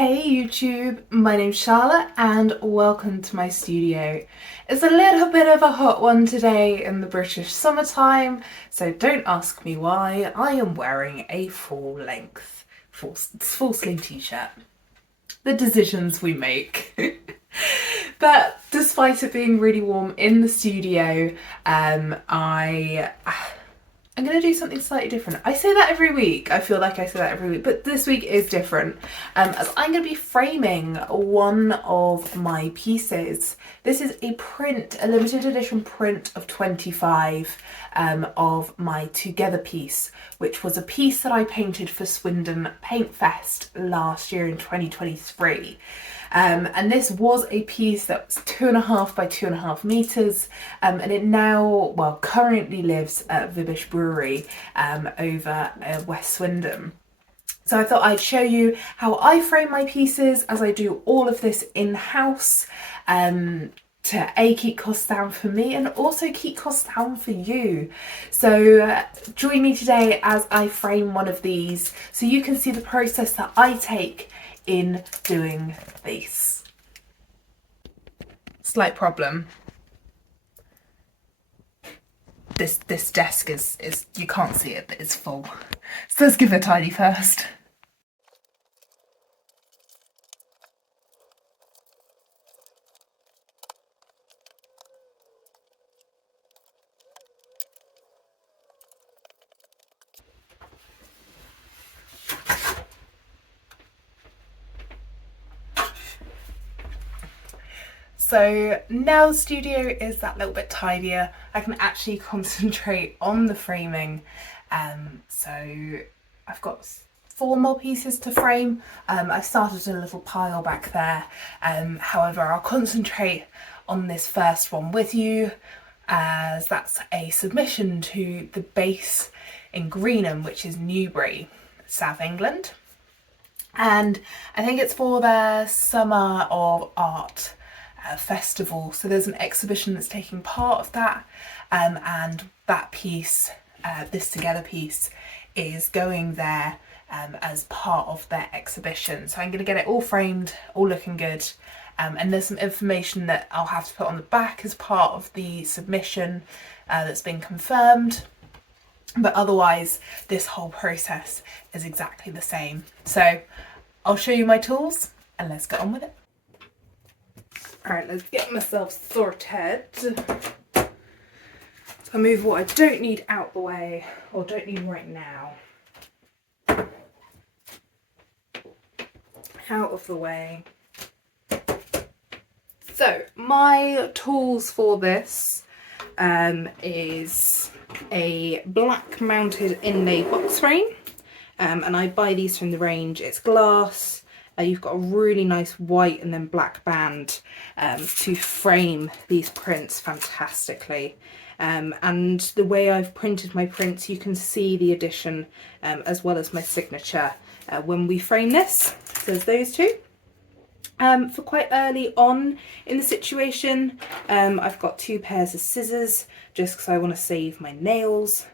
Hey YouTube, my name's Charlotte and welcome to my studio. It's a little bit of a hot one today in the British summertime, so don't ask me why. I am wearing a full-length, full-sleeve t-shirt. The decisions we make. But despite it being really warm in the studio, I'm going to do something slightly different. I say that every week. I feel like I say that every week, but this week is different as I'm going to be framing one of my pieces. This is a limited edition print of 25 of my Together piece, which was a piece that I painted for Swindon Paint Fest last year in 2023. And this was a piece that was 2.5 by 2.5 meters, and it now, well, currently lives at Vibish Brewery over West Swindon. So I thought I'd show you how I frame my pieces as I do all of this in-house, to keep costs down for me and also keep costs down for you. So join me today as I frame one of these so you can see the process that I take in doing this. Slight problem. This desk is you can't see it, but it's full. So let's give it a tidy first. So now the studio is that little bit tidier, I can actually concentrate on the framing. So I've got 4 more pieces to frame. I started a little pile back there. However, I'll concentrate on this first one with you, as that's a submission to the base in Greenham, which is Newbury, South England. And I think it's for their Summer of Art festival. So there's an exhibition that's taking part of that, and that piece, this Together piece, is going there as part of their exhibition. So I'm going to get it all framed, all looking good. And there's some information that I'll have to put on the back as part of the submission that's been confirmed. But otherwise, this whole process is exactly the same. So I'll show you my tools and let's get on with it. Alright, let's get myself sorted. So I move what I don't need out the way, or don't need right now, out of the way. So my tools for this is a black mounted inlay box frame, and I buy these from the range. It's glass. You've got a really nice white and then black band to frame these prints fantastically. And the way I've printed my prints, you can see the addition as well as my signature when we frame this. So there's those two. For quite early on in the situation, I've got 2 pairs of scissors just because I want to save my nails,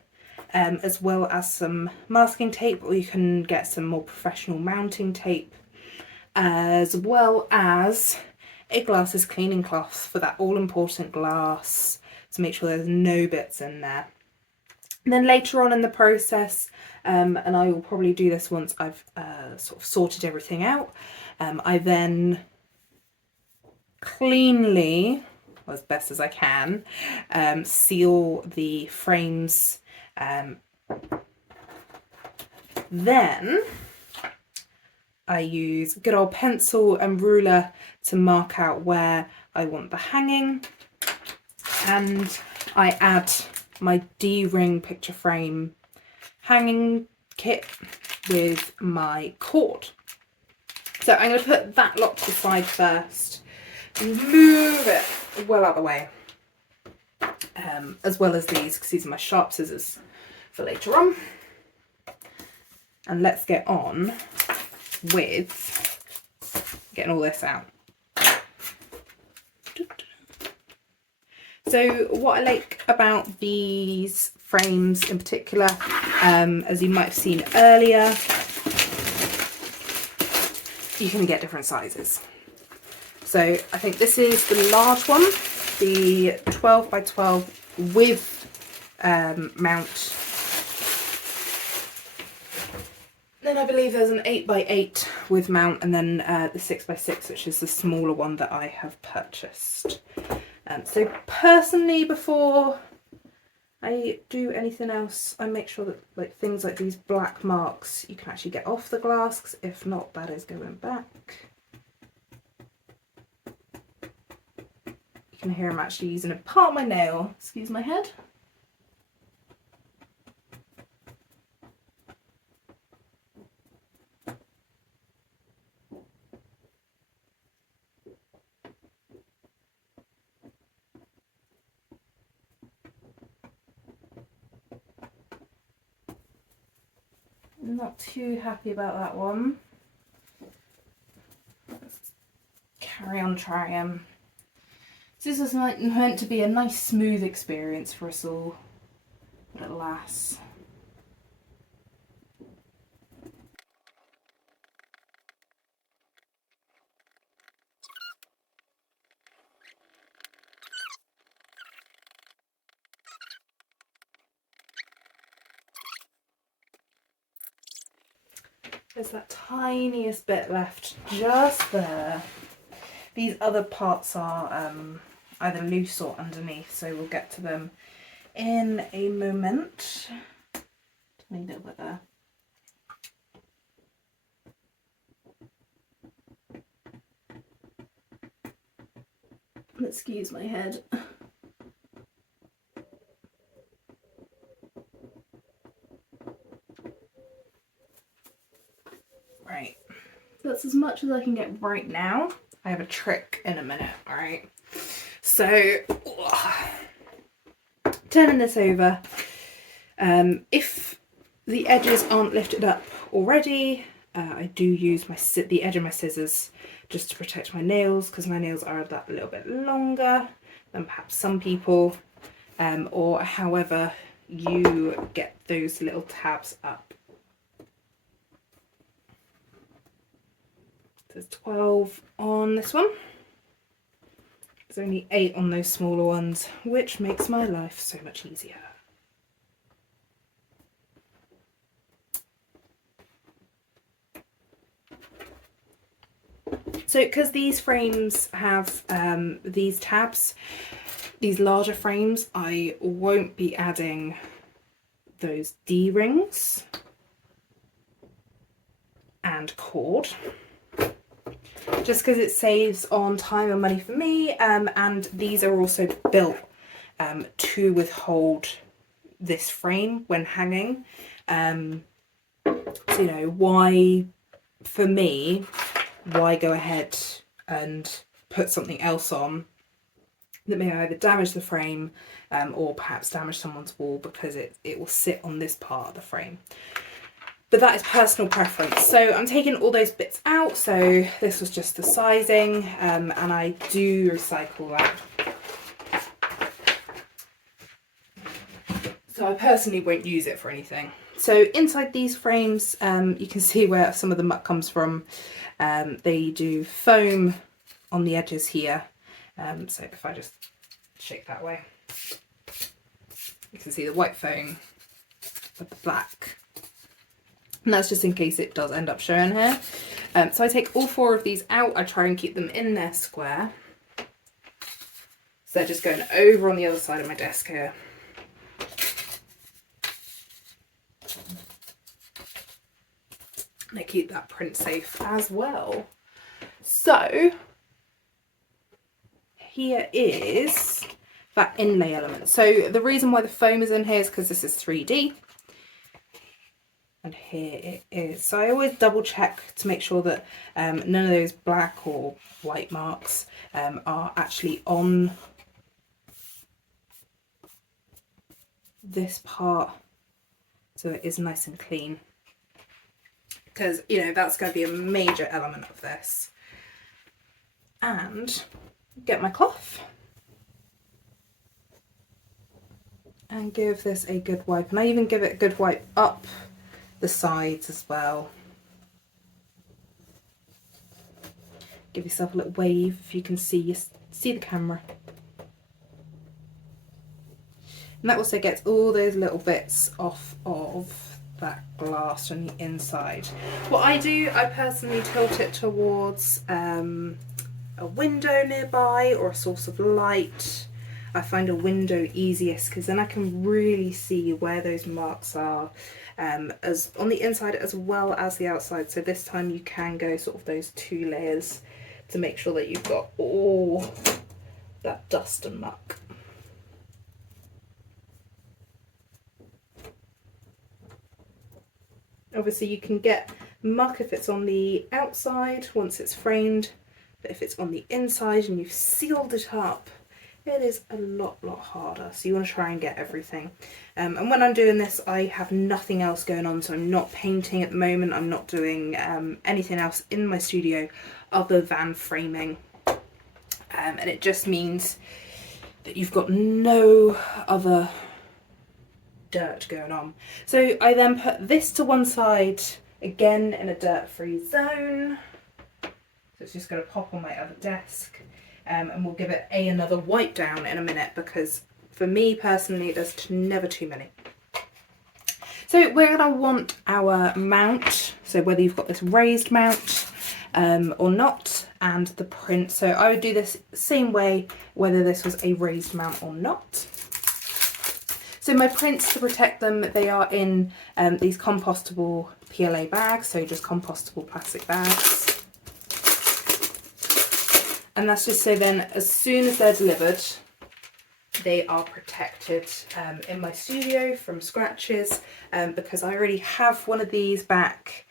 as well as some masking tape, or you can get some more professional mounting tape, as well as a glasses cleaning cloth for that all-important glass to make sure there's no bits in there. And then later on in the process, and I will probably do this once I've sort of sorted everything out, I then cleanly, as best as I can, seal the frames. Then I use good old pencil and ruler to mark out where I want the hanging, and I add my D-ring picture frame hanging kit with my cord. So I'm going to put that lot to the side first and move it well out of the way, as well as these, because these are my sharp scissors for later on. And let's get on with getting all this out. So what I like about these frames in particular, as you might have seen earlier, you can get different sizes. So I think this is the large one, the 12 by 12 with mount. Then I believe there's an 8 by 8 with mount, and then the 6 by 6, which is the smaller one that I have purchased. So personally, before I do anything else, I make sure that like things like these black marks you can actually get off the glass, 'cause if not, that is going back. You can hear I'm actually using a part of my nail. Excuse my head. Not too happy about that one. Let's carry on trying. This was meant to be a nice smooth experience for us all, but alas. There's that tiniest bit left just there. These other parts are either loose or underneath, so we'll get to them in a moment. Tiny little bit there. Excuse my head. Right, that's as much as I can get right now. I have a trick in a minute, alright? So, turning this over, if the edges aren't lifted up already, I do use the edge of my scissors just to protect my nails, because my nails are that little bit longer than perhaps some people, or however you get those little tabs up. There's 12 on this one. There's only 8 on those smaller ones, which makes my life so much easier. So because these frames have these tabs, these larger frames, I won't be adding those D-rings and cord, just because it saves on time and money for me, and these are also built to withhold this frame when hanging. So, you know, why, for me, why go ahead and put something else on that may either damage the frame or perhaps damage someone's wall, because it will sit on this part of the frame. But that is personal preference. So I'm taking all those bits out. So this was just the sizing, and I do recycle that. So I personally won't use it for anything. So inside these frames, you can see where some of the muck comes from. They do foam on the edges here. So if I just shake that way, you can see the white foam with the black. And that's just in case it does end up showing here. So I take all 4 of these out. I try and keep them in their square. So they're just going over on the other side of my desk here. And I keep that print safe as well. So here is that inlay element. So the reason why the foam is in here is because this is 3D. And here it is. So I always double check to make sure that none of those black or white marks are actually on this part, so it is nice and clean, because, you know, that's going to be a major element of this. And get my cloth and give this a good wipe, and I even give it a good wipe up the sides as well. Give yourself a little wave if you can see the camera. And that also gets all those little bits off of that glass on the inside. What I do, I personally tilt it towards a window nearby or a source of light. I find a window easiest because then I can really see where those marks are, as on the inside as well as the outside. So this time you can go sort of those 2 layers to make sure that you've got all that dust and muck. Obviously you can get muck if it's on the outside once it's framed, but if it's on the inside and you've sealed it up, it is a lot harder. So you want to try and get everything. And when I'm doing this, I have nothing else going on. So I'm not painting at the moment. I'm not doing anything else in my studio other than framing. And it just means that you've got no other dirt going on. So I then put this to one side, again in a dirt-free zone. So it's just going to pop on my other desk. And we'll give it another wipe down in a minute, because for me personally there's never too many. So we're going to want our mount, so whether you've got this raised mount or not, and the print. So I would do this same way whether this was a raised mount or not. So my prints, to protect them, they are in these compostable PLA bags, so just compostable plastic bags. And that's just so then as soon as they're delivered, they are protected in my studio from scratches, because I already have one of these back,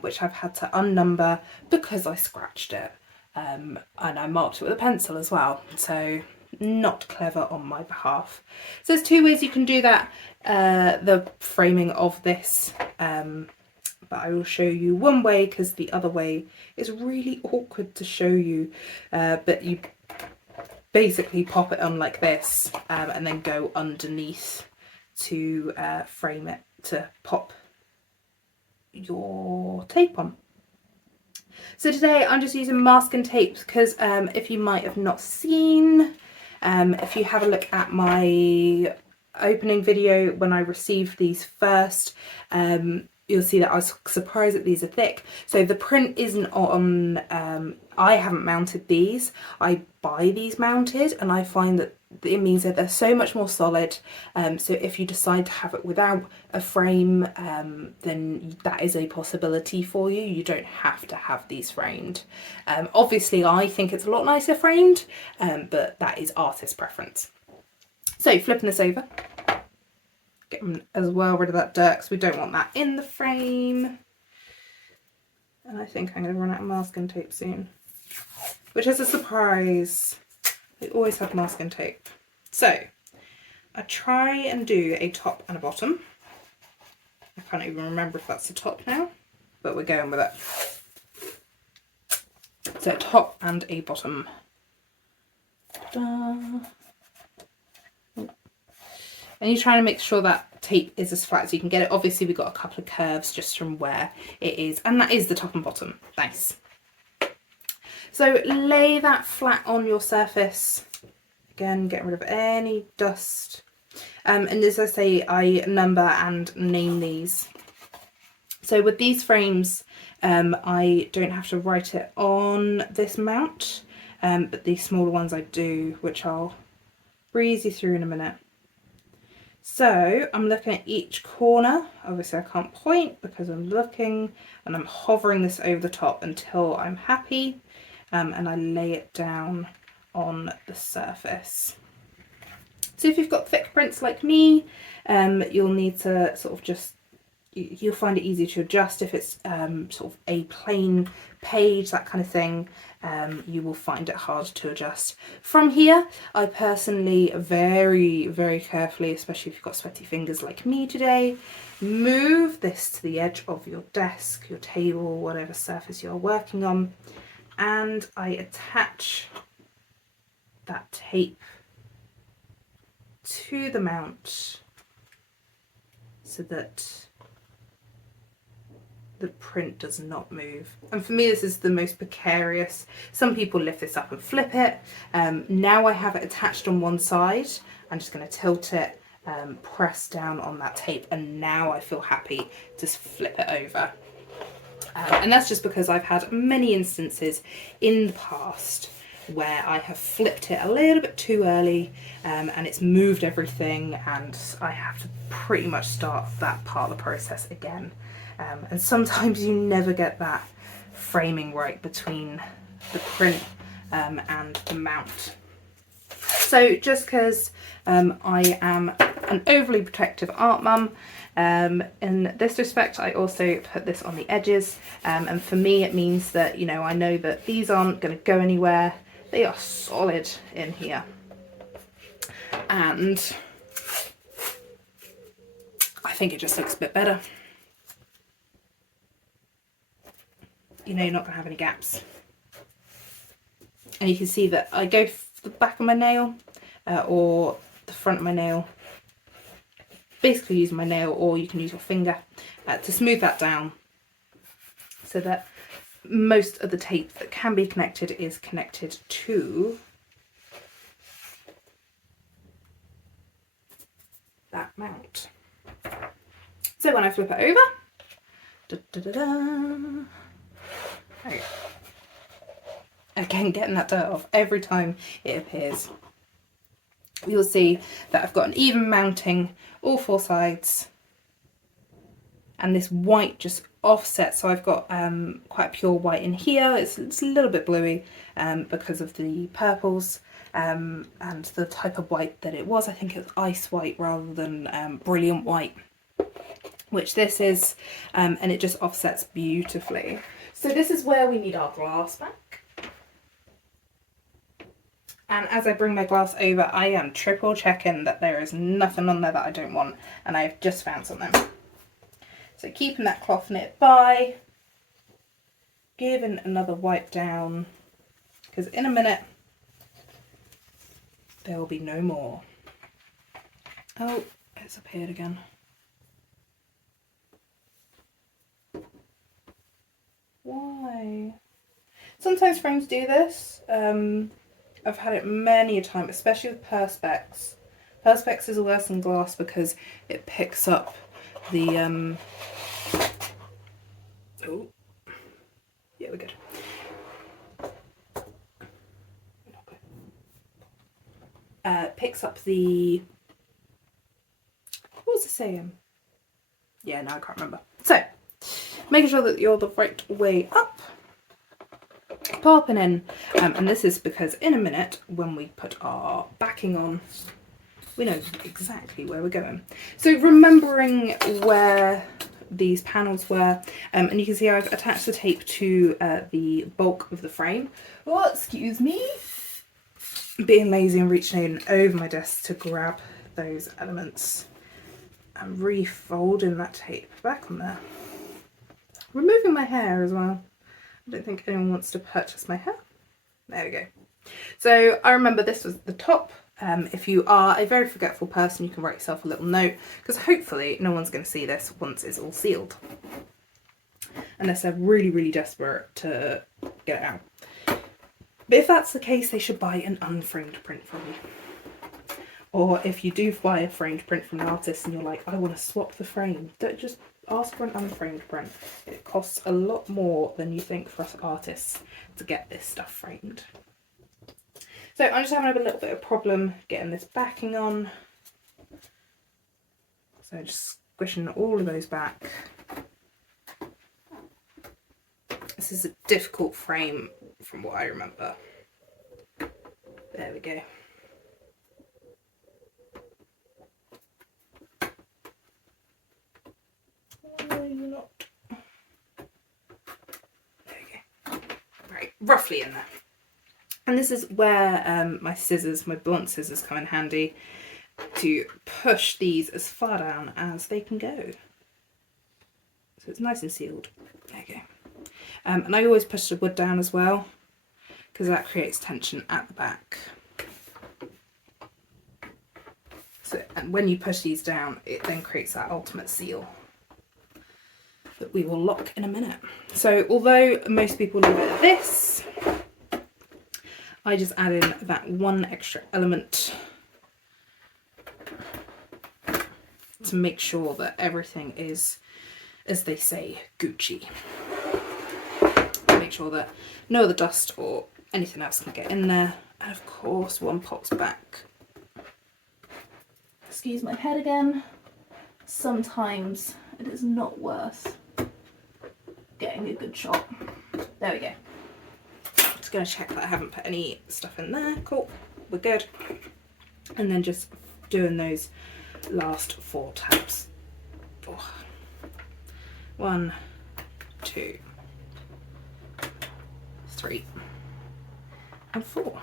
which I've had to unnumber because I scratched it. And I marked it with a pencil as well. So not clever on my behalf. So there's 2 ways you can do that, the framing of this. But I will show you one way because the other way is really awkward to show you. But you basically pop it on like this, and then go underneath to frame it, to pop your tape on. So today I'm just using masking tape because if you might have not seen, if you have a look at my opening video when I received these first, you'll see that I was surprised that these are thick. So the print isn't on, I haven't mounted these, I buy these mounted, and I find that it means that they're so much more solid. So if you decide to have it without a frame, then that is a possibility for you. You don't have to have these framed. Obviously I think it's a lot nicer framed, but that is artist preference. So flipping this over, get as well rid of that dirt because we don't want that in the frame. And I think I'm going to run out of masking tape soon, which is a surprise. They always have masking tape. So I try and do a top and a bottom. I can't even remember if that's the top now, but we're going with it. So a top and a bottom. Ta-da. And you're trying to make sure that tape is as flat as you can get it. Obviously we've got a couple of curves just from where it is, and that is the top and bottom. Nice. So lay that flat on your surface. Again, getting rid of any dust. And as I say, I number and name these. So with these frames, I don't have to write it on this mount, but these smaller ones I do, which I'll breeze you through in a minute. So I'm looking at each corner. Obviously I can't point because I'm looking, and I'm hovering this over the top until I'm happy, and I lay it down on the surface. So if you've got thick prints like me, you'll need to sort of just, you'll find it easy to adjust. If it's sort of a plain page, that kind of thing, you will find it hard to adjust. From here, I personally very, very carefully, especially if you've got sweaty fingers like me today, move this to the edge of your desk, your table, whatever surface you're working on, and I attach that tape to the mount so that the print does not move. And for me, this is the most precarious. Some people lift this up and flip it. Now I have it attached on one side. I'm just going to tilt it, press down on that tape, and now I feel happy to flip it over. And that's just because I've had many instances in the past where I have flipped it a little bit too early, and it's moved everything, and I have to pretty much start that part of the process again. And sometimes you never get that framing right between the print and the mount. So just because I am an overly protective art mum, in this respect I also put this on the edges, and for me it means that, you know, I know that these aren't going to go anywhere. They are solid in here, and I think it just looks a bit better. You know, you're not going to have any gaps. And you can see that I go for the back of my nail or the front of my nail. Basically use my nail, or you can use your finger to smooth that down so that most of the tape that can be connected is connected to that mount. So when I flip it over, da, da, da, da, right. Again, getting that dirt off every time it appears. You'll see that I've got an even mounting all four sides, and this white just offsets, so I've got quite a pure white in here. It's a little bit bluey because of the purples and the type of white that it was. I think it's ice white rather than brilliant white, which this is, and it just offsets beautifully. So this is where we need our glass back. And as I bring my glass over, I am triple checking that there is nothing on there that I don't want, and I've just found something. So keeping that cloth knit by, giving another wipe down, because in a minute there will be no more. Oh, it's appeared again. Why? Sometimes frames do this. I've had it many a time, especially with Perspex. Perspex is worse than glass because it picks up the oh, yeah, we're good. Picks up the, what was it saying? Yeah, no, I can't remember. So, making sure that you're the right way up, popping in, and this is because in a minute when we put our backing on, we know exactly where we're going. So remembering where these panels were, and you can see I've attached the tape to the bulk of the frame. Oh, excuse me. Being lazy and reaching in over my desk to grab those elements and refolding that tape back on there. Removing my hair as well. I don't think anyone wants to purchase my hair. There we go. So I remember this was the top. If you are a very forgetful person, you can write yourself a little note, because hopefully no one's going to see this once it's all sealed. Unless they're really, really desperate to get it out. But if that's the case, they should buy an unframed print from you. Or if you do buy a framed print from an artist and you're like, I want to swap the frame, don't just ask for an unframed print. It costs a lot more than you think for us artists to get this stuff framed. So I'm just having a little bit of problem getting this backing on. So just squishing all of those back. This is a difficult frame from what I remember. There we go. Why are you not? There we go. Right, roughly in there. And this is where my scissors, my blunt scissors, come in handy to push these as far down as they can go. So it's nice and sealed. There you go. And I always push the wood down as well, because that creates tension at the back. So, and when you push these down, it then creates that ultimate seal. that we will lock in a minute. So although most people leave it at this, I just add in that one extra element to make sure that everything is, as they say, Gucci. Make sure that no other dust or anything else can get in there. And of course, one pops back. Excuse my head again. Sometimes it is not worth getting a good shot. There we go. Just going to check that I haven't put any stuff in there. Cool, we're good. And then just doing those last 4 tabs. Oh. 1, 2, 3, and 4.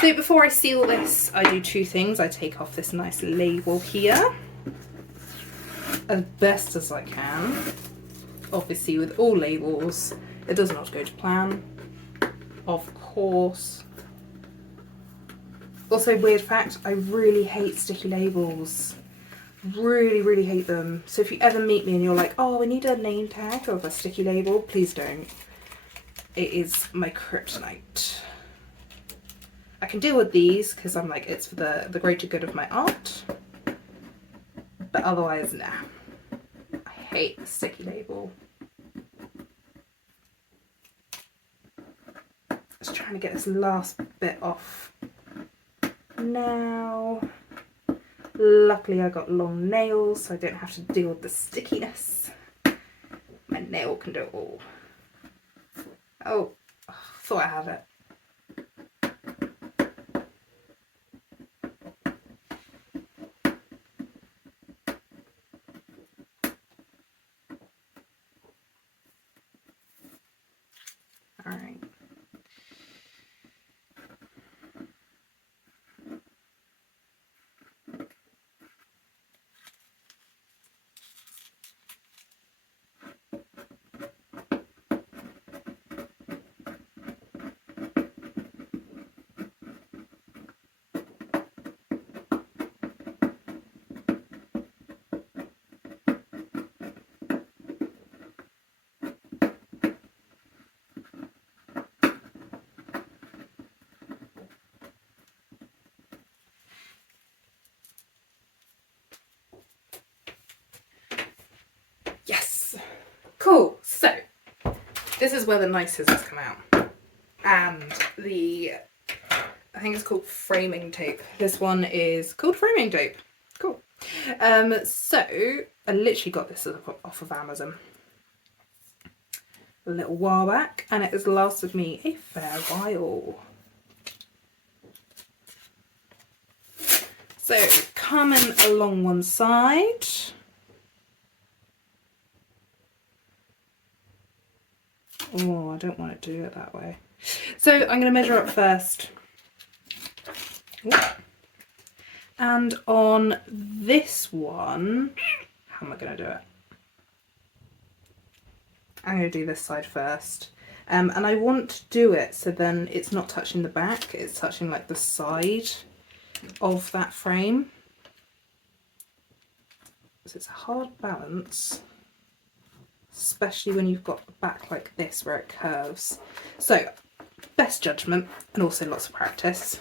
So before I seal this, I do 2 things. I take off this nice label here as best as I can. Obviously with all labels, it does not go to plan, of course. Also, weird fact, I really hate sticky labels. Really hate them. So if you ever meet me and you're like, oh, we need a name tag of a sticky label, please don't. It is my kryptonite. I can deal with these because I'm like, it's for the greater good of my art. But otherwise, nah. I hate the sticky label. Just trying to get this last bit off now. Luckily I got long nails, so I don't have to deal with the stickiness. My nail can do it all. Oh, thought I had it. All right. Yes. Cool. So this is where the nice scissors come out, and I think it's called framing tape. This one is called framing tape. Cool. So I literally got this off of Amazon a little while back, and it has lasted me a fair while. So coming along one side. Oh, I don't want to do it that way. So I'm going to measure up first. Ooh. And on this one, how am I going to do it? I'm going to do this side first. And I want to do it so then it's not touching the back, it's touching like the side of that frame. So it's a hard balance, especially when you've got the back like this where it curves. So best judgment and also lots of practice.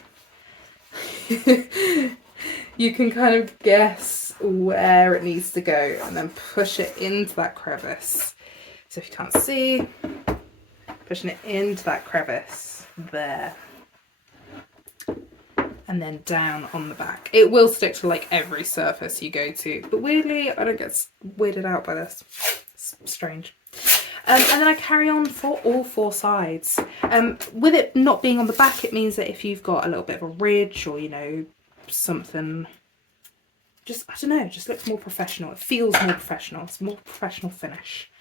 You can kind of guess where it needs to go and then push it into that crevice. So if you can't see, pushing it into that crevice there. And then down on the back. It will stick to like every surface you go to, but weirdly I don't get weirded out by this. It's strange. And then I carry on for all 4 sides. With it not being on the back, it means that if you've got a little bit of a ridge or, you know, something, just, I don't know, just looks more professional. It feels more professional. It's a more professional finish.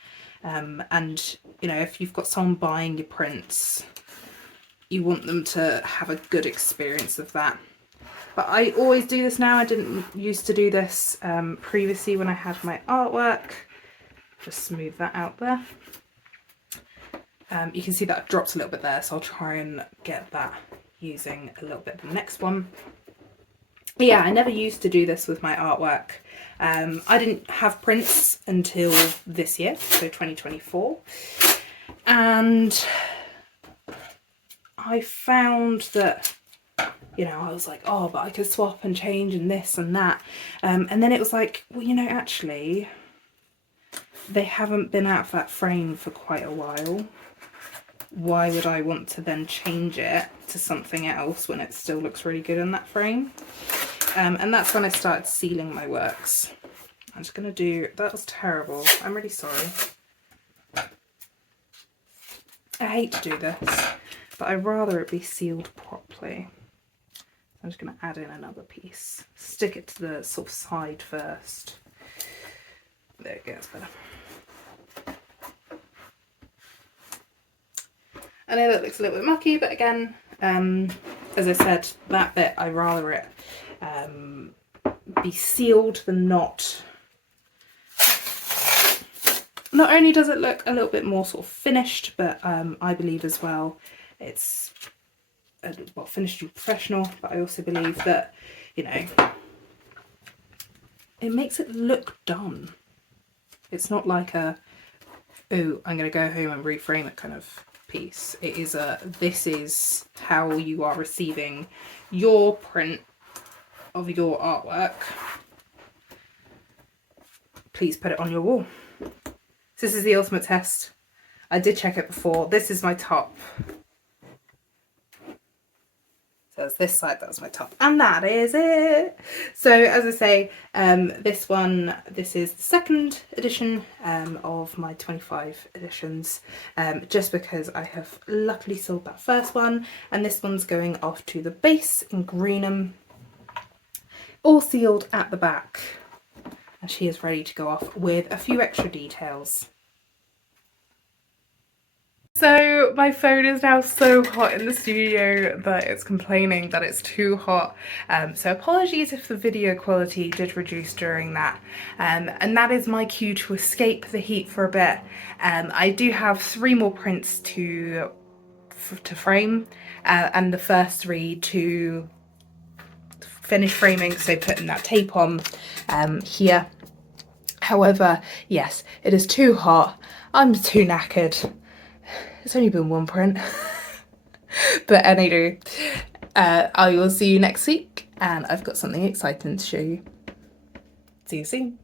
And, you know, if you've got someone buying your prints, you want them to have a good experience of that. But I always do this now. I didn't used to do this previously when I had my artwork. Just smooth that out there. You can see that I've dropped a little bit there, so I'll try and get that using a little bit of the next one. Yeah, I never used to do this with my artwork. I didn't have prints until this year, so 2024. And I found that, you know, I was like, oh, but I could swap and change and this and that. And then it was like, well, you know, actually, they haven't been out of that frame for quite a while. Why would I want to then change it to something else when it still looks really good in that frame? And that's when I started sealing my works. I'm just going to do, that was terrible. I'm really sorry. I hate to do this, but I'd rather it be sealed properly. I'm just going to add in another piece. Stick it to the sort of side first. There it goes, better. I know that looks a little bit mucky, but again, as I said, that bit, I'd rather it be sealed than not. Not only does it look a little bit more sort of finished, but I believe as well it's well, finished and professional, but I also believe that, you know, it makes it look done. It's not like a, oh, I'm going to go home and reframe it kind of piece. It is a, this is how you are receiving your print of your artwork. Please put it on your wall. So this is the ultimate test. I did check it before. This is my top. So it's this side, that was my top. And that is it. So as I say, this one, this is the second edition of my 25 editions, just because I have luckily sold that first one, and this one's going off to the base in Greenham, all sealed at the back. And she is ready to go off with a few extra details. So my phone is now so hot in the studio that it's complaining that it's too hot. So apologies if the video quality did reduce during that. And that is my cue to escape the heat for a bit. I do have 3 more prints to frame, and the first 3 to finish framing, so putting that tape on here. However, yes, it is too hot. I'm too knackered. It's only been 1 print. But anyway, I will see you next week, and I've got something exciting to show you. See you soon.